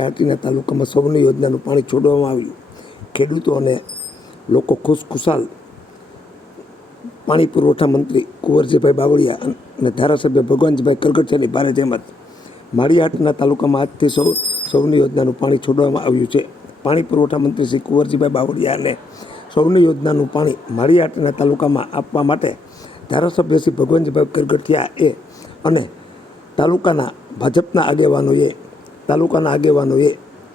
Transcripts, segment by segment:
આટીના તાલુકામાં સૌની યોજનાનું પાણી છોડવામાં આવ્યું. ખેડૂતો અને લોકો ખુશખુશાલ. પાણી પુરવઠા મંત્રી કુંવરજીભાઈ બાવળિયા અને ધારાસભ્ય ભગવાનજીભાઈ કરગઠિયાની ભારે જહેમત. માળીયાટના તાલુકામાં આજથી સૌ સૌની યોજનાનું પાણી છોડવામાં આવ્યું છે. પાણી પુરવઠા મંત્રી શ્રી કુંવરજીભાઈ બાવળિયા અને સૌની યોજનાનું પાણી માળીયાટના તાલુકામાં આપવા માટે ધારાસભ્ય શ્રી ભગવાનજીભાઈ કરગઠિયા એ અને તાલુકાના ભાજપના આગેવાનોએ તાલુકાના આગેવાનોએ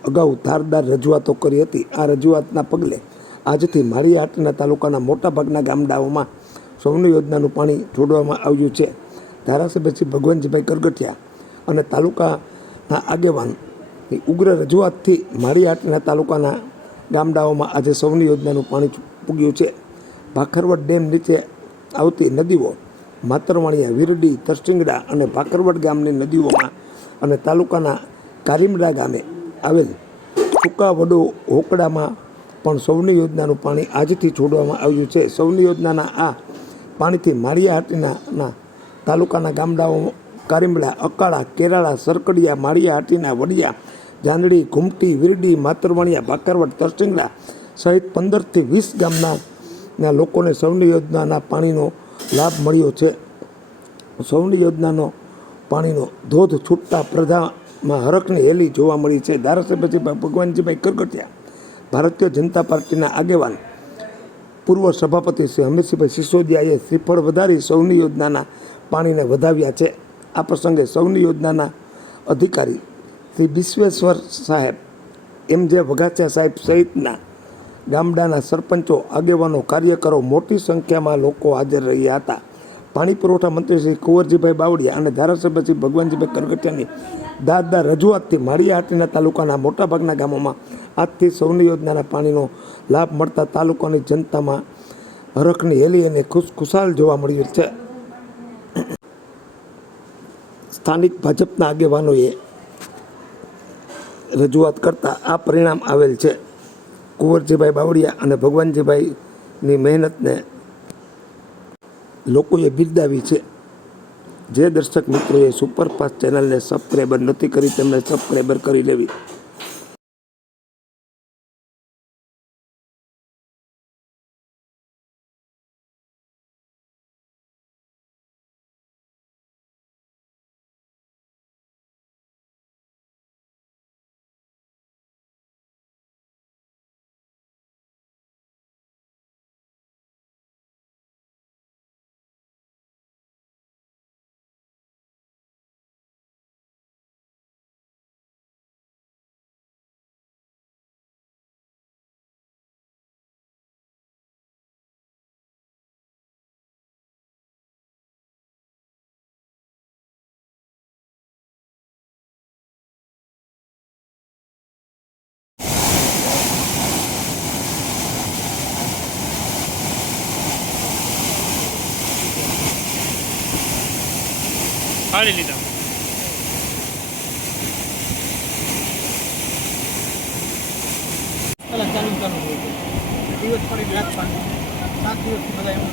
અગાઉ ધારદાર રજૂઆતો કરી હતી. આ રજૂઆતના પગલે આજથી માળીહાટના તાલુકાના મોટાભાગના ગામડાઓમાં સૌની યોજનાનું પાણી છોડવામાં આવ્યું છે. ધારાસભ્ય શ્રી ભગવાનજીભાઈ કરગઠિયા અને તાલુકાના આગેવાનની ઉગ્ર રજૂઆતથી માળીહાટના તાલુકાના ગામડાઓમાં આજે સૌની યોજનાનું પાણી પૂગ્યું છે. ભાખરવડ ડેમ નીચે આવતી નદીઓ માતરવાણીયા, વિરડી, તરસિંગડા અને ભાખરવડ ગામની નદીઓમાં અને તાલુકાના કારીમડા ગામે આવેલ ટૂંકા વડો હોકડામાં પણ સૌની યોજનાનું પાણી આજથી છોડવામાં આવ્યું છે. સૌની યોજનાના આ પાણીથી માળિયાહાટીના તાલુકાના ગામડાઓ કારીમડા, અકાળા, કેરાળા, સરકડિયા, માળિયાહાટીના વડિયા જાંદડી ઘુમટી, વિરડી, માતરવાણીયા, ભાકરવડ, તરસિંગડા સહિત પંદરથી વીસ ગામના લોકોને સૌની યોજનાના પાણીનો લાભ મળ્યો છે. સૌની યોજનાનો પાણીનો ધોધ છૂટતા પ્રજામાં હરખની હેલી જોવા મળી છે. ધારાસભ્ય ભગવાનજીભાઈ કરગટિયા ભારતીય જનતા પાર્ટીના આગેવાન, પૂર્વ સભાપતિ શ્રી હમીરસિંહભાઈ સિસોદિયાએ શ્રીફળ વધારી સૌની યોજનાના પાણીને વધાવ્યા છે. આ પ્રસંગે સૌની યોજનાના અધિકારી શ્રી વિશ્વેશ્વર સાહેબ, એમ જે વઘાસિયા સાહેબ સહિતના ગામડાના સરપંચો, આગેવાનો, કાર્યકરો મોટી સંખ્યામાં લોકો હાજર રહ્યા હતા. પાણી પુરવઠા મંત્રી શ્રી કુંવરજીભાઈ બાવળિયા અને ધારાસભ્ય શ્રી ભગવાનજીભાઈ કરગટિયાની દાદા રજૂઆતથી માળિયાહાટીના તાલુકાના મોટાભાગના ગામોમાં આજથી સૌની યોજનાના પાણીનો લાભ મળતા તાલુકાની જનતામાં હરખની હેલી અને ખુશખુશાલ જોવા મળ્યું છે. સ્થાનિક ભાજપના આગેવાનોએ રજૂઆત કરતા આ પરિણામ આવેલ છે. કુંવરજીભાઈ બાવળિયા અને ભગવાનજીભાઈની મહેનતને લોકોએ બિરદાવી છે. જે દર્શક મિત્રોએ સુપરફાસ્ટ ચેનલને સબસ્ક્રાઈબર નથી કરી તેમણે સબસ્ક્રાઈબર કરી લેવી. કાઢી લીધા. ચાલુ ચાલુ દિવસ પડી રાખવાનું સાત દિવસ બધા એમ.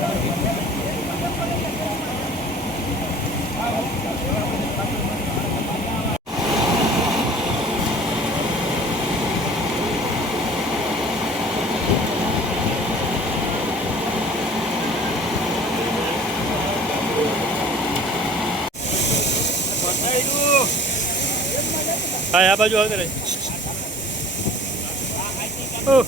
હા આ બાજુ ઓહ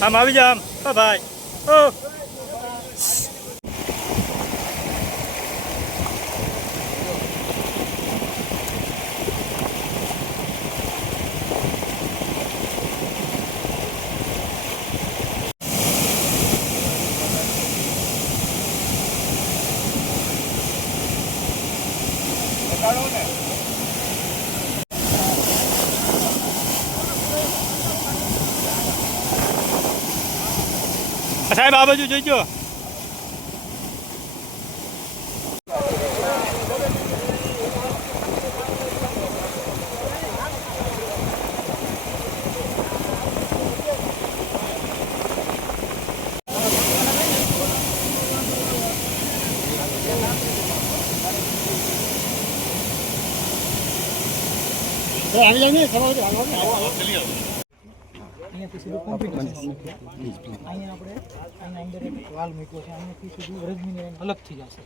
આમ આવી જા આમ. ભાઈ. ઓ. આ બાજુ જોઈજો તો આવી જાય ને ખબર ચલી આવું અહીંયાથી સીધું પંપિંગ અહીંયા આપણે, અહીંયા અંદર એક વાલ મૂક્યો છે. અહીંયાથી સીધું રજમીની અલગ થઈ જશે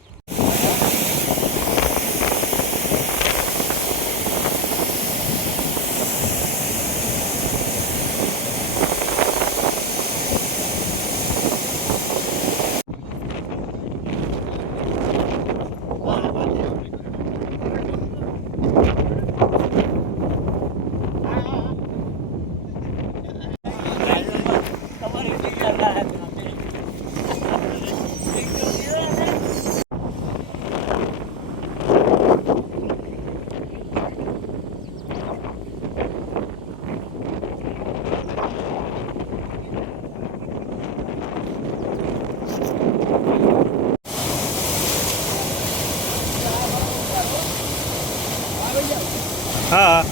હા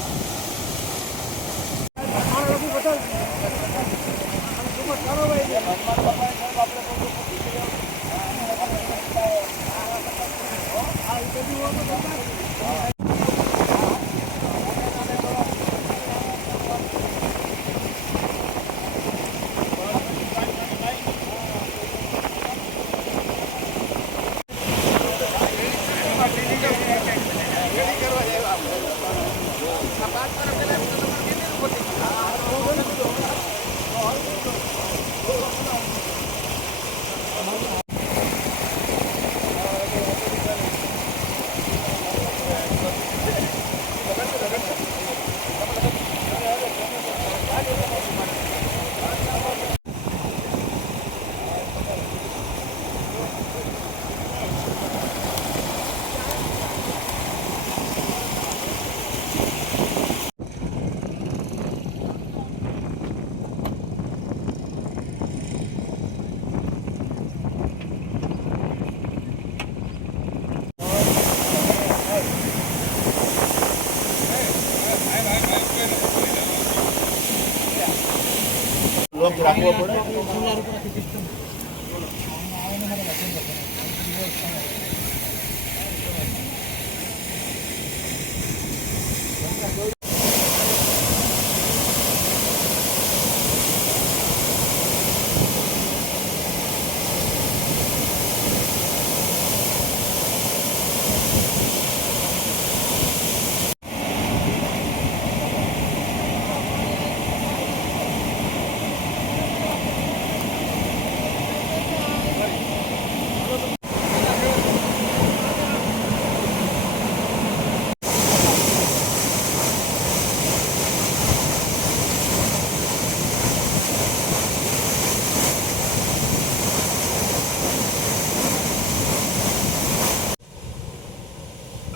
Aku apa? Aku lari pun aku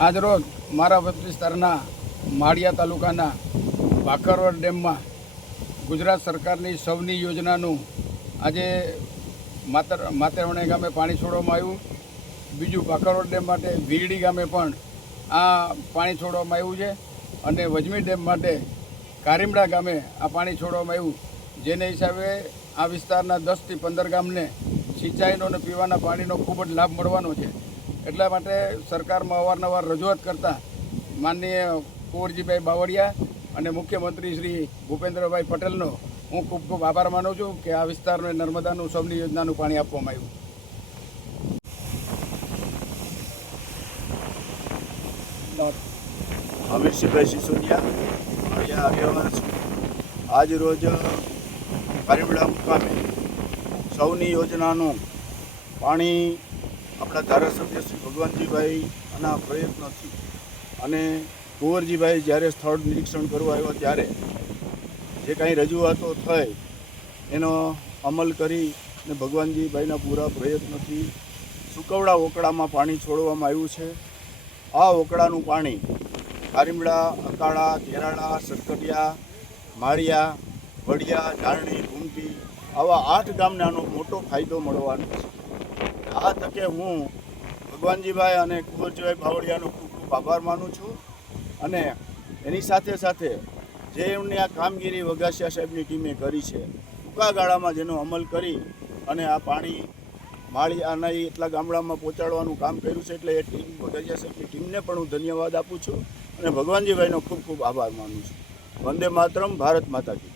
આજરોજ મારા વત વિસ્તારના માળિયા તાલુકાના ભાખરવડ ડેમમાં ગુજરાત સરકારની સૌની યોજનાનું આજે માતર માતરવણે ગામે પાણી છોડવામાં આવ્યું. બીજું ભાખરવડ ડેમ માટે વીરડી ગામે પણ આ પાણી છોડવામાં આવ્યું છે અને વજમી ડેમ માટે કારીમડા ગામે આ પાણી છોડવામાં આવ્યું. જેને હિસાબે આ વિસ્તારના દસથી પંદર ગામને સિંચાઈનો અને પીવાના પાણીનો ખૂબ જ લાભ મળવાનો છે. એટલા માટે સરકારમાં અવારનવાર રજૂઆત કરતા માનનીય કુંવરજીભાઈ બાવળિયા અને મુખ્યમંત્રી શ્રી ભૂપેન્દ્રભાઈ પટેલનો હું ખૂબ ખૂબ આભાર માનું છું કે આ વિસ્તારને નર્મદાનું સૌની યોજનાનું પાણી આપવામાં આવ્યું. અમીરસિંહભાઈ સિસોદિયા અહીંયા આગેવાન છું આજ રોજ કારીમડા મુકામે સૌની યોજનાનું પાણી આપણા ધારાસભ્ય શ્રી ભગવાનજીભાઈના પ્રયત્નથી. અને કુંવરજીભાઈ જ્યારે સ્થળ નિરીક્ષણ કરવા આવ્યા ત્યારે જે કાંઈ રજૂઆતો થઈ, એનો અમલ કરી અને ભગવાનજીભાઈના પૂરા પ્રયત્નથી સુકવડા ઓકડામાં પાણી છોડવામાં આવ્યું છે. આ ઓકડાનું પાણી કારીમડા, અકાળા, કેરાળા સરકટિયા માળિયા, વડિયા ધારણી ઘૂમટી આવા આઠ ગામને આનો મોટો ફાયદો મળવાનો છે. આ તકે હું ભગવાનજીભાઈ અને કુંવરજીભાઈ બાવળિયાનો ખૂબ ખૂબ આભાર માનું છું. અને એની સાથે સાથે જે એમની આ કામગીરી વગાસિયા સાહેબની ટીમે કરી છે, ટૂંકા ગાળામાં જેનો અમલ કરી અને આ પાણી માળી આના એટલા ગામડામાં પહોંચાડવાનું કામ કર્યું છે એટલે એ ટીમ વગાસિયા સાહેબની ટીમને પણ હું ધન્યવાદ આપું છું અને ભગવાનજીભાઈનો ખૂબ ખૂબ આભાર માનું છું. વંદે માતરમ, ભારત માતા કી